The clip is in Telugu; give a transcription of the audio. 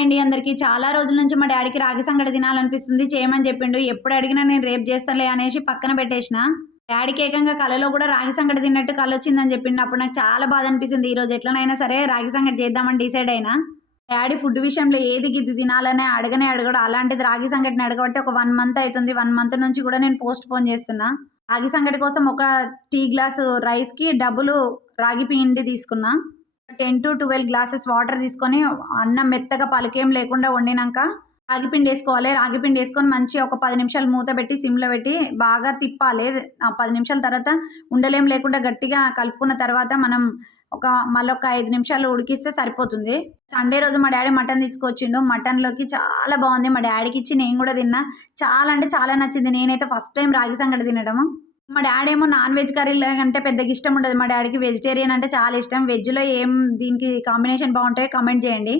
హాయ్ అండి అందరికీ. చాలా రోజుల నుంచి మా డ్యాడీకి రాగి సంగటి తినాలనిపిస్తుంది. చేయమని చెప్పిండు. ఎప్పుడు అడిగినా నేను రేపు చేస్తానులే అనేసి పక్కన పెట్టేసిన. డ్యాడీకి ఏకంగా కలలో కూడా రాగి సంగటి తిన్నట్టు కలొచ్చిందని చెప్పిండు. అప్పుడు నాకు చాలా బాధ అనిపిస్తుంది. ఈరోజు ఎట్లనైనా సరే రాగి సంగటి చేద్దామని డిసైడ్ అయినా. డ్యాడీ ఫుడ్ విషయంలో ఏది గిద్ది తినాలనే అడగడు. అలాంటిది రాగి సంగటిని అడగబట్టి ఒక 1 మంత్ అవుతుంది. 1 మంత్ నుంచి కూడా నేను పోస్ట్ పోన్ చేస్తున్నా. రాగి సంగటి కోసం ఒక టీ గ్లాసు రైస్‌కి డబుల్ రాగి పిండి తీసుకున్నా. 10-12 గ్లాసెస్ వాటర్ తీసుకొని అన్నం మెత్తగా పలుకేం లేకుండా వండినాక రాగిపిండి వేసుకోవాలి. రాగిపిండి వేసుకొని మంచిగా ఒక 10 నిమిషాలు మూత పెట్టి సిమ్లో పెట్టి బాగా తిప్పాలి. ఆ 10 నిమిషాల తర్వాత ఉండలేం లేకుండా గట్టిగా కలుపుకున్న తర్వాత మనం మళ్ళీ ఒక 5 నిమిషాలు ఉడికిస్తే సరిపోతుంది. సండే రోజు మా డాడీ మటన్ తీసుకొచ్చిండు. మటన్లోకి చాలా బాగుంది. మా డాడీకి ఇచ్చి నేను కూడా తిన్నా. చాలా అంటే చాలా నచ్చింది. నేనైతే ఫస్ట్ టైం రాగి సంగటి తినడము. మా డాడీ ఏమో నాన్ వెజ్ కర్రీలు అంటే పెద్దగా ఇష్టం ఉండదు. మా డాడీకి వెజిటేరియన్ అంటే చాలా ఇష్టం. వెజ్‌లో ఏం దీనికి కాంబినేషన్ బాగుంటాయో కామెంట్ చేయండి.